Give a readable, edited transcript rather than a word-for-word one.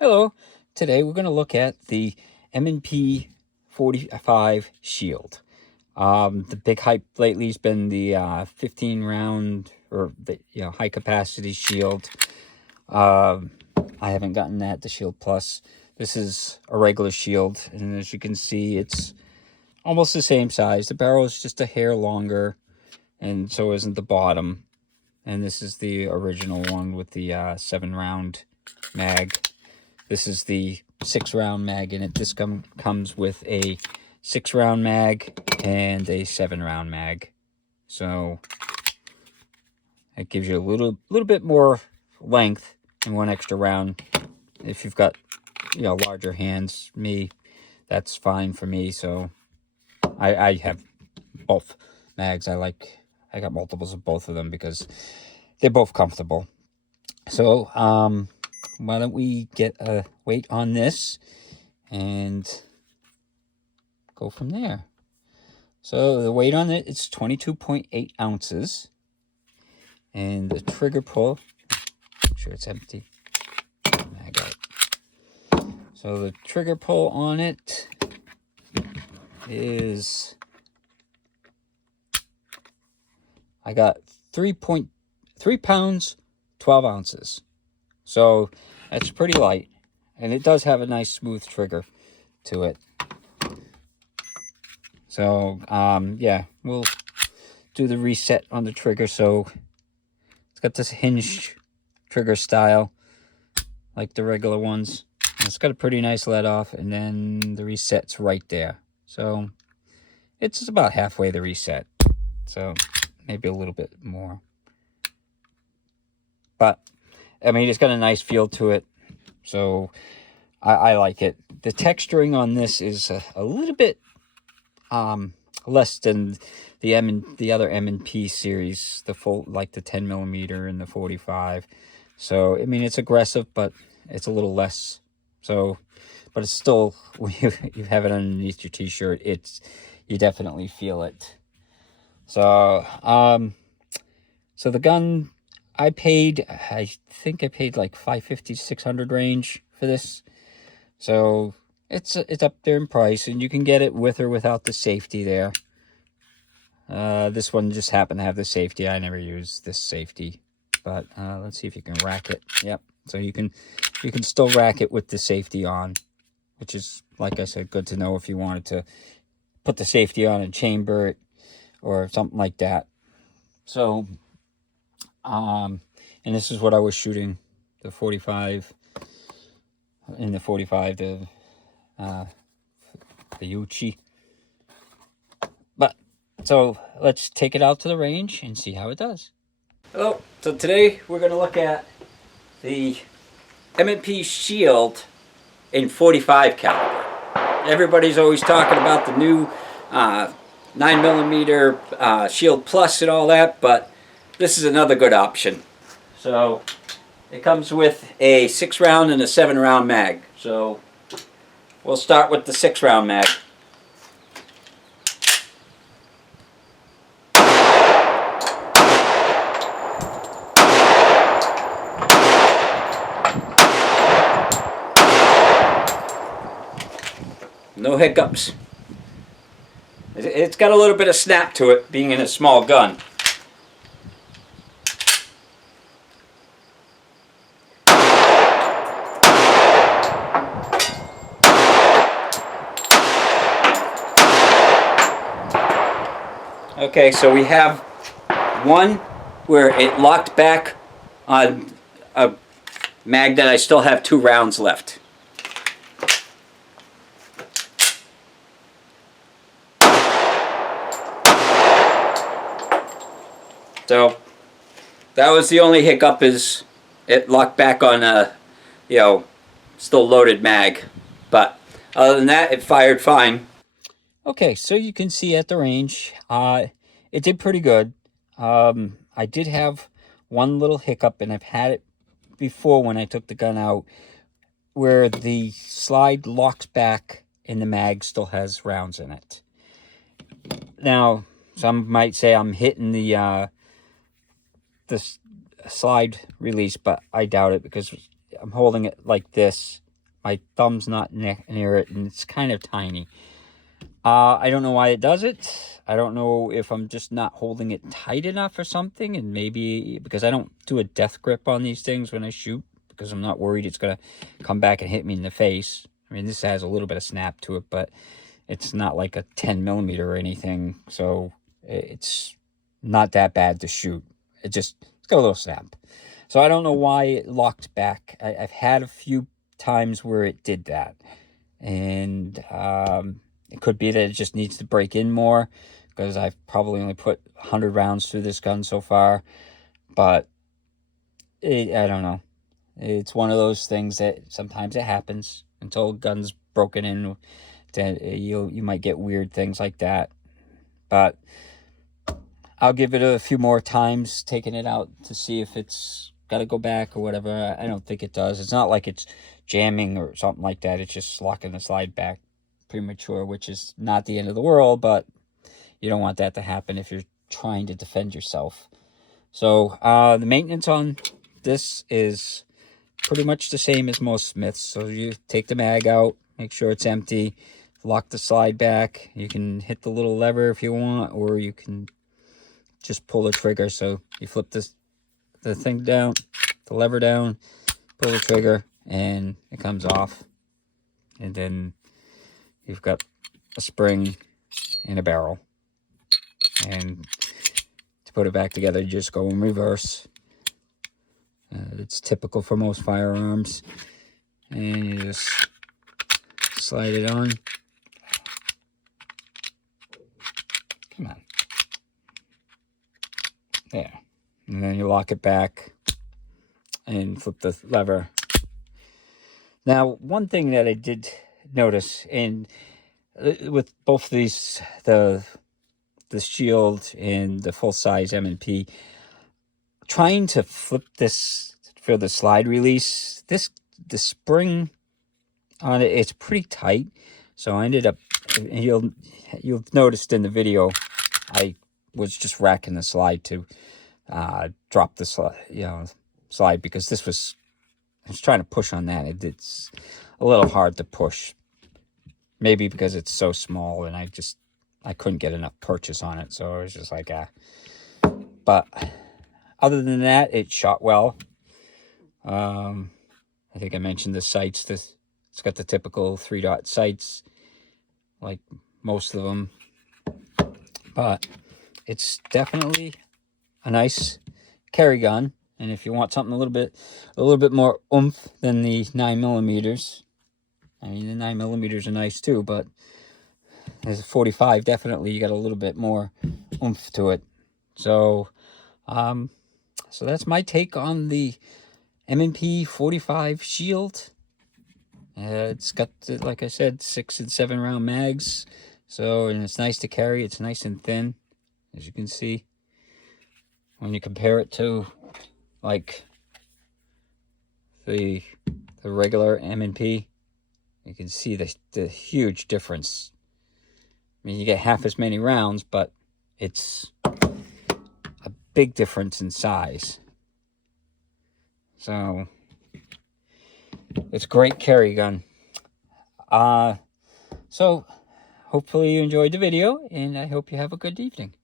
Hello, today we're going to look at the M&P 45 Shield. The big hype lately has been the 15 round or the high capacity Shield. I haven't gotten that, the Shield Plus. This is a regular Shield, and as you can see, it's almost the same size. The barrel is just a hair longer, and so isn't the bottom. And this is the original one with the 7-round mag. This is the 6-round mag in it. This comes with a 6-round mag and a 7-round mag. So it gives you a little bit more length and one extra round. If you've got larger hands, that's fine for me. So I have both mags. I got multiples of both of them because they're both comfortable. So why don't we get a weight on this and go from there. So the weight on it is 22.8 ounces. And the trigger pull, make sure it's empty. I got it. So the trigger pull on it is, I got 3 pounds, 12 ounces. So that's pretty light, and it does have a nice smooth trigger to it. So yeah, we'll do the reset on the trigger. So it's got this hinged trigger style like the regular ones. It's got a pretty nice let off, and then the reset's right there. So it's about halfway the reset, so maybe a little bit more, but I mean, it's got a nice feel to it, so I like it. The texturing on this is a little bit less than the other M&P series, the full, like the 10 millimeter and the 45. So I mean, it's aggressive, but it's a little less. So, but it's still, when you have it underneath your t-shirt, you definitely feel it. So so the gun, I think I paid like $550 to $600 range for this. So it's up there in price, and you can get it with or without the safety there. This one just happened to have the safety. I never use this safety, but let's see if you can rack it. Yep. So you can still rack it with the safety on, which is, like I said, good to know if you wanted to put the safety on and chamber it or something like that. So and this is what I was shooting, the 45, in the 45, the Uchi. But, so, let's take it out to the range and see how it does. Hello, so today we're going to look at the M&P Shield in 45 caliber. Everybody's always talking about the new 9mm Shield Plus and all that, but this is another good option. So it comes with a 6-round and a 7-round mag. So we'll start with the 6-round mag. No hiccups. It's got a little bit of snap to it, being in a small gun. Okay, so we have one where it locked back on a mag that I still have 2 rounds left. So that was the only hiccup, is it locked back on a, still loaded mag. But other than that, it fired fine. Okay, so you can see at the range, it did pretty good. I did have one little hiccup, and I've had it before when I took the gun out, where the slide locks back and the mag still has rounds in it. Now, some might say I'm hitting the slide release, but I doubt it, because I'm holding it like this My thumb's not near it, and it's kind of tiny. I don't know why it does it. I don't know if I'm just not holding it tight enough or something, and maybe because I don't do a death grip on these things when I shoot, because I'm not worried it's going to come back and hit me in the face. I mean, this has a little bit of snap to it, but it's not like a 10 millimeter or anything, so it's not that bad to shoot. It's got a little snap. So I don't know why it locked back. I've had a few times where it did that, and it could be that it just needs to break in more, because I've probably only put 100 rounds through this gun so far. But I don't know. It's one of those things that sometimes it happens. Until a gun's broken in, then you might get weird things like that. But I'll give it a few more times, taking it out to see if it's got to go back or whatever. I don't think it does. It's not like it's jamming or something like that. It's just locking the slide back premature, which is not the end of the world, but you don't want that to happen if you're trying to defend yourself. So the maintenance on this is pretty much the same as most Smiths. So you take the mag out, make sure it's empty, lock the slide back. You can hit the little lever if you want, or you can just pull the trigger. So you flip the thing down, the lever down, pull the trigger, and it comes off. And then you've got a spring and a barrel. And to put it back together, you just go in reverse. It's typical for most firearms. And you just slide it on. Come on. There. And then you lock it back and flip the lever. Now, one thing that I did notice, and with both these, the Shield and the full-size M&P, trying to flip this for the slide release, the spring on it, it's pretty tight. So I ended up, you've noticed in the video, I was just racking the slide to drop the slide, because I was trying to push on that. It's a little hard to push. Maybe because it's so small, and I couldn't get enough purchase on it, so I was just like, But other than that, it shot well. I think I mentioned the sights. It's got the typical 3-dot sights, like most of them. But it's definitely a nice carry gun. And if you want something a little bit more oomph than the 9mm, I mean, the 9mm are nice too, but as a 45, definitely you got a little bit more oomph to it. So, so that's my take on the M&P 45 Shield. It's got, like I said, 6 and 7 round mags. So, and it's nice to carry. It's nice and thin, as you can see. When you compare it to, like, the regular M&P, you can see the huge difference. I mean, you get half as many rounds, but it's a big difference in size. So it's a great carry gun. So hopefully you enjoyed the video, and I hope you have a good evening.